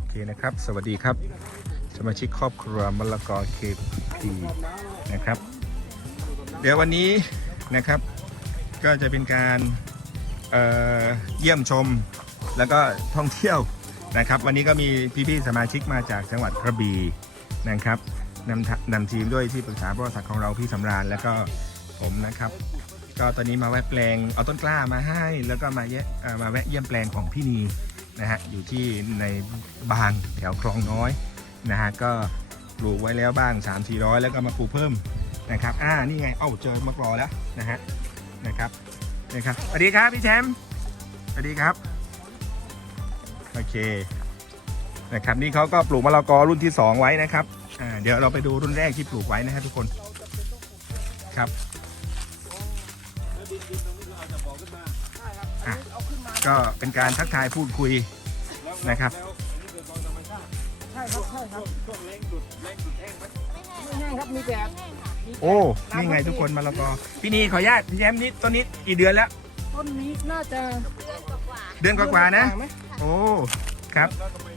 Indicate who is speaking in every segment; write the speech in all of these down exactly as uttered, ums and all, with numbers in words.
Speaker 1: เคนะครับสวัสดีครับสมาชิกครอบครัวมะละกอเคพีนะครับเดี๋ยววันนี้นะครับก็จะเป็นการเอ่อเยี่ยมชมแล้วก็ท่องเที่ยวนะครับวันนี้ก็มีพี่ๆสมาชิกมาจากจังหวัดกระบี่นะครับนำนำทีมด้วยที่ปรึกษาบริษัทของเราพี่สำราญแล้วก็ผมนะครับก็ตอนนี้มาแวะแปลงเอาต้นกล้ามาให้แล้วก็มาแยะมาแวะเยี่ยมแปลงของพี่นีนะฮะอยู่ที่ในบางแถวคลองน้อยนะฮะก็ปลูกไว้แล้วบ้าง สามสี่ร้อย แล้วก็มาปลูกเพิ่มนะครับอ่านี่ไงเอ้าเจอมะกรอแล้วนะฮะนะครับนะครับสวัสดีครับพี่แชมป์สวัสดีครับโอเคนะครับนี่เขาก็ปลูกมะละกอรุ่นที่สองไว้นะครับอ่าเดี๋ยวเราไปดูรุ่นแรกที่ปลูกไว้นะฮะทุกคนครับอ่ะก็เป็นการทักทายพูดคุยนะครับ
Speaker 2: ใช่ครับใช่ครับช่วงเล้งจุดเล้งจุดแห้งไหมไม่แห้งครับมีแต่
Speaker 1: โอ้นี่ไงทุกคนมะละกอพี่นีขออนุญาตพี่แชมป์นี่ต้นนี้กี่เดือนแล้ว
Speaker 2: ต้นนี้น่าจะ
Speaker 1: เดือนกว่าๆนะโอ้ครับ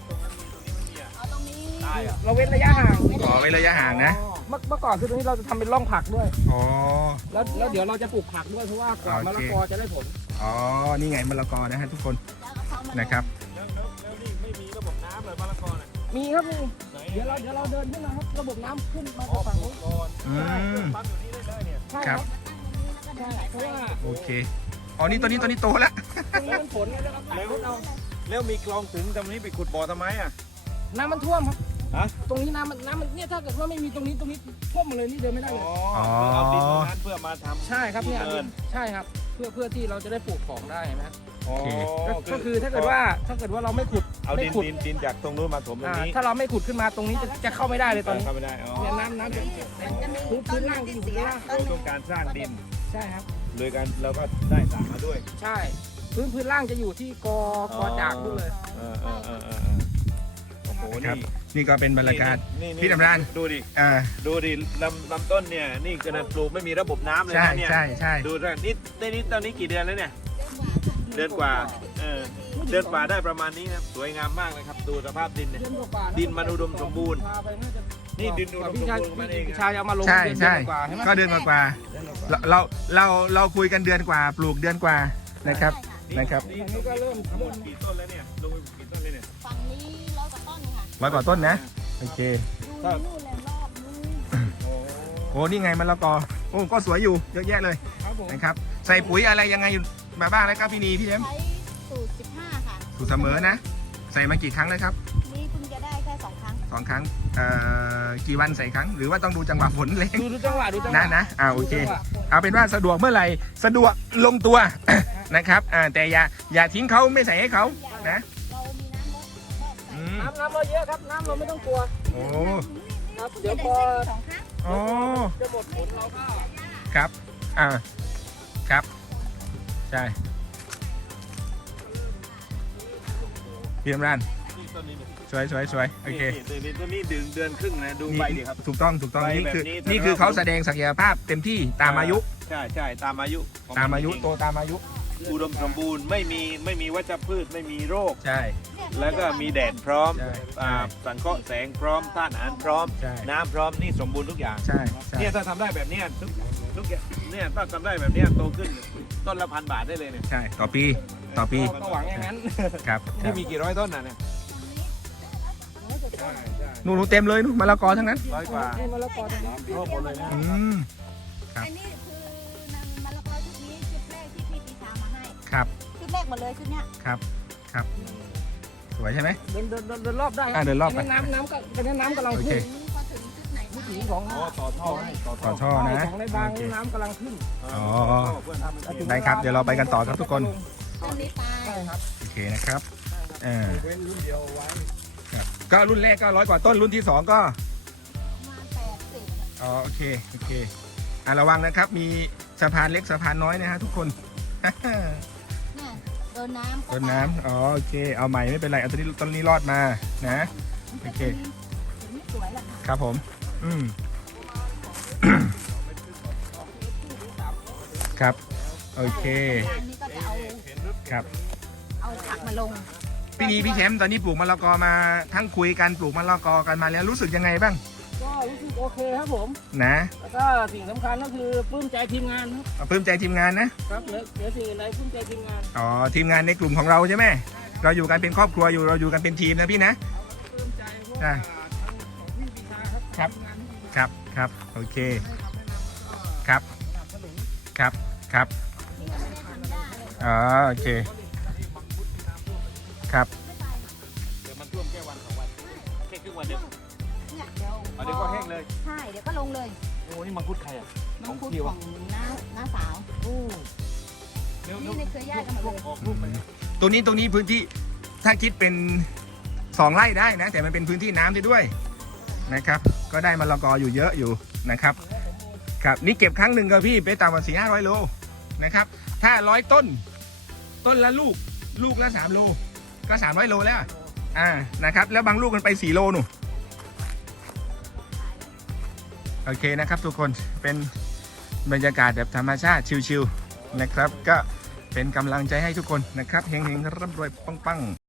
Speaker 2: เราเว้นระยะห่าง
Speaker 1: ขอไว้ระยะห่างนะ
Speaker 2: เมื่อเมื่อก่อนคือตรงนี้เราจะทำเป็นร่องผักด้วย
Speaker 1: อ๋อ
Speaker 2: แล้วแล้วเดี๋ยวเราจะปลูกผักด้วยเพราะว่ากว่ามะละกอจะได้ผล
Speaker 1: อ๋อนี่ไงมะละกอนะฮะทุกคนนะครับ
Speaker 2: แล้วแล้วนี่ไม่มีระบบน้ำเลยมะละกอน่ะมีครับมีเดี๋ยวเราเดี๋ยวเราเดินขึ้นมาครับระบบน้ำขึ้นมาจากฝั่งโน้น
Speaker 1: อืม
Speaker 2: ปั๊มอยู่นี่ได้เนี่ย
Speaker 1: ครั
Speaker 2: บใช่เพราะว่า
Speaker 1: โอเคอ๋อนี่ตัวนี้ตัวนี้โตแล้ว
Speaker 2: ตรงนี้มันฝนแล้วครับแล้วเรา
Speaker 3: แล้วมีคลองถึงตรงนี้ไปขุดบ่อทำไมอ่ะ
Speaker 2: น้ำมันท่วมครับ
Speaker 3: ฮะ
Speaker 2: ตรงนี้น้ำมันน้ำมันเนี่ยถ้าเกิดว่าไม่มีตรงนี้ตรงนี้ท่วมมาเลยนี่เดินไม่ได้เลย
Speaker 3: อ๋อเอาดินตรงนั้นเพื่อมาทำ
Speaker 2: ใช่ครับเนี่ยใช่ครับเพื่อเพื่อที่เราจะได้ปลูกของได้ไหม
Speaker 3: อ๋อ
Speaker 2: ก็คือถ้าเกิดว่าถ้าเกิดว่าเราไม่ขุด
Speaker 3: เอาดิน
Speaker 2: ขุด
Speaker 3: ดินดินจากตรงนู้นมาถมตรงนี้
Speaker 2: ถ้าเราไม่ขุดขึ้นมาตรงนี้จะจะเข้าไม่ได้เลยตอนนี้
Speaker 3: เข้าไม่ได้อ๋อ
Speaker 2: เนี่ยน้ำน้ำจะพื้นพื้นล่างจะอยู่ข้างล่าง
Speaker 3: เราต้องการสร้างดิน
Speaker 2: ใช่ครับ
Speaker 3: โดยการเราก็ได้สารมาด้วย
Speaker 2: ใช่พื้นพื้นล่างจะอยู่ที่กอกอจากด้วยเลย
Speaker 3: เออเออเออเออโอ้โหนี่
Speaker 1: นี่ก็เป็นบรรยากาศพี่ดำราน
Speaker 3: ดูดิ
Speaker 1: อ่า
Speaker 3: ดูดิลำลำต้นเนี่ยนี่ขนาดปลูกไม่มีระบบน้ำเลยนะเนี่ย
Speaker 1: ใช่ใช่
Speaker 3: ดูนะนี่ได้นี่ตอนนี้กี่เดือนแล้วเนี่ยเดือนกว่าเออเดือนกว่าได้ประมาณนี้นะสวยงามมากเลยครับดูสภาพดินเนี่ยดินมันอุดมสมบูรณ์นี่ดินอุดมสมบูรณ์มันเอง
Speaker 2: ชายเอามาลง
Speaker 1: ใช่ใช่ก็เดือนกว่าเราเราเราคุยกันเดือนกว่าปลูกเดือนกว่านะครับนะครับ
Speaker 3: นี่ก็เริ่มทั้งหมดกี่ต้นแล้วเนี่ยลงไปกี่ต้นเลยเนี่ย
Speaker 4: ฝั่งนี้ร้อยกว่าต้นค่ะ
Speaker 1: ร้อยกว่าต้นนะโอเค
Speaker 4: ดูนู่นเลยรอบนู้น
Speaker 1: โอ้นี่ไงมะละกอโอ้ก็สวยอยู่เยอะแยะเลยนะครับใส่ปุ๋ยอะไรยังไงมาบ้างแล้วครับพี่นีพี่แชมป์
Speaker 4: ใช้สูตรสิบห้าค่ะ
Speaker 1: สูตรเสมอนะใส่มากี่ครั้งแล้วครับ
Speaker 4: นี่เพิ่งจะได้แค่สองครั้ง
Speaker 1: สองครั้งเอ่อกี่วันใส่ครั้งหรือว่าต้องดูจังหวะฝนเล็ง
Speaker 2: ดูจังหวะดูจังหวะ
Speaker 1: นะนะอ่าโอเคเอาเป็นว่าสะดวกเมื่อไหร่สะดวกลงตัวนะครับอ่าแต่อย่าอย่าทิ้งเขาไม่ใส่ให้เขานะ
Speaker 4: เรามีน้ำลด
Speaker 2: น้ำน้ำเราเยอะครับน้ำเราไม่ต้องกลัว
Speaker 1: โอ้
Speaker 2: ครับเดี๋ยวพอ
Speaker 4: สองครั้ง
Speaker 1: โอ้
Speaker 2: จะหมดผลเราก็
Speaker 1: ครับอ่าครับใช่พี่อมรันสวยสวยสวยโอเค
Speaker 3: ตัวนี้ตัวนี้เดือนเดือนครึ่งนะดูใบดิครับ
Speaker 1: ถูกต้องถูกต้องนี่คือนี่คือเขาแสดงศักยภาพเต็มที่ตามอายุ
Speaker 3: ใช่ใช่ตามอายุ
Speaker 1: ตามอายุโตตามอายุ
Speaker 3: อุดมสมบูรณ์ไม่มีไม่มีวัชพืชไม่มีโรค
Speaker 1: ใช่
Speaker 3: แล้วก็มีแดดพร้อมสังเคราะห์แสงพร้อมต้านอาหารพร้อมน้ำพร้อมนี่สมบูรณ์ทุกอย่าง
Speaker 1: ใช่
Speaker 3: เนี่ยถ้าทำได้แบบนี้ทุกทุกอย่างเนี่ยถ้าทำได้แบบนี้โตขึ้นต้นละพันบาทได้เลยเนี่ย
Speaker 1: ใช่ต่อปีต่อปี
Speaker 2: ก็หวังอย่างนั้น
Speaker 1: ครับ
Speaker 3: นี่มีกี่ร้อยต้นนะเนี่ย
Speaker 1: หนูหนูเต็มเลยนูมะละกอทั้งนั้น
Speaker 3: ร้อยกว่ามะละกอทั้งนั้นรวมหมดเลยนะ
Speaker 1: อืม
Speaker 4: อันนี้คือนำมะละกอชุดนี้ชุดแรกที่พี่ปีชามาให้
Speaker 1: ครับ
Speaker 4: ชุดแรกหมดเลยชุดเนี้ย
Speaker 1: ครับครับสวยใช่ไหม
Speaker 2: เดินเดินเดินรอบได้
Speaker 1: เดินรอบไป
Speaker 2: น้ำน้ำก็เป็นน้ำกำลังขึ้น
Speaker 4: พอถึงชุดไหน
Speaker 2: ผู้หญิงของ
Speaker 3: ต่อท่อให้
Speaker 1: ต่อท่อนะ
Speaker 2: ของในบางน้ำกำลังขึ้น
Speaker 1: อ๋อได้ครับเดี๋ยวเราไปกันต่อครับทุกคน
Speaker 4: ต้นนี้ตาย
Speaker 2: ใช่ครับ
Speaker 1: โอเคนะครับอ่าก็รุ่นแรกก็ร้อยกว่าต้นรุ่นที่สองก็
Speaker 4: มาแปดสิบ
Speaker 1: อ๋อโอเคโอเคอ่ะระวังนะครับมีสะพานเล็กสะพานน้อยนะฮะทุกคน
Speaker 4: เนี่ยโดนน้ำ
Speaker 1: โดนน้ำอ๋อโอเคเอาใหม่ไม่เป็นไรเอาตัวนี้ต้นนี้รอดมานะโอเคครับผมอืมครับโอเค
Speaker 4: นี่ก็จะเอา
Speaker 1: ครับ
Speaker 4: เอาผักมาลง
Speaker 1: พี่นีพี่แชมป์ตอนนี้ปลูกมะละกอมาทั้งคุยกันปลูกมะละกอกันมาแล้วรู้สึกยังไงบ้าง
Speaker 2: ก็รู้สึกโอเคครับผม
Speaker 1: นะ
Speaker 2: แล้วก็สิ่งสำคัญก็คือปลื้มใจทีมงานครับ
Speaker 1: ปลื้มใจทีมงานนะครับ
Speaker 2: เหลือเหลือสิ่งอื่นใดปลื้มใจทีมงาน
Speaker 1: อ๋อทีมงานในกลุ่มของเราใช่ไหมเราอยู่กันเป็นครอบครัวอยู่เราอยู่กันเป็นทีมนะพี่นะ
Speaker 2: ปลื้มใจเพราะ
Speaker 1: อ่ะ
Speaker 2: ว่าทางของพี่ปีชาครับ
Speaker 1: ครับ
Speaker 2: ทีมงานที่ดี
Speaker 1: ครับครับโอเค
Speaker 2: ให้คำแนะนำก็
Speaker 1: ครับ
Speaker 2: สนับสนุน
Speaker 1: ครับครับ
Speaker 4: นี่ยังไม่ได้ทำหญ้าเลย
Speaker 1: อ๋อโอเคครับ
Speaker 3: เดี๋ยวมันท่วมแค่วันสองวันแค่ครึ่งวันเดียว
Speaker 4: เนี่ยเดี๋ยว
Speaker 3: เอาเดี๋ยวก็แห้งเลย
Speaker 4: ใช่เดี๋ยวก็ลงเลย
Speaker 3: โอ้นี่มังคุดใครอ่ะ
Speaker 4: น้องคุดของน้าน้าสาว
Speaker 3: โอ้เดี๋ยว
Speaker 4: นี่ในเครือญาติกันหมดเลย
Speaker 3: ออกลูกไป
Speaker 1: ตรงนี้ตรงนี้พื้นที่ถ้าคิดเป็นสองไร่ได้นะ แต่มันเป็นพื้นที่น้ำได้ด้วยนะครับ ก็ได้มะละกออยู่เยอะอยู่นะครับครับนี่เก็บครั้งหนึ่งกับพี่ไปต่ำกว่าสี่ห้าร้อยโลนะครับถ้าร้อยต้น ต้นละลูกลูกละสามโลก็สามร้อยโลแล้วอ่านะครับแล้วบางลูกมันไปสี่โลหนูโอเคนะครับทุกคนเป็นบรรยากาศแบบธรรมชาติชิลๆนะครับก็เป็นกำลังใจให้ทุกคนนะครับเฮงๆร่ำรวยปังๆ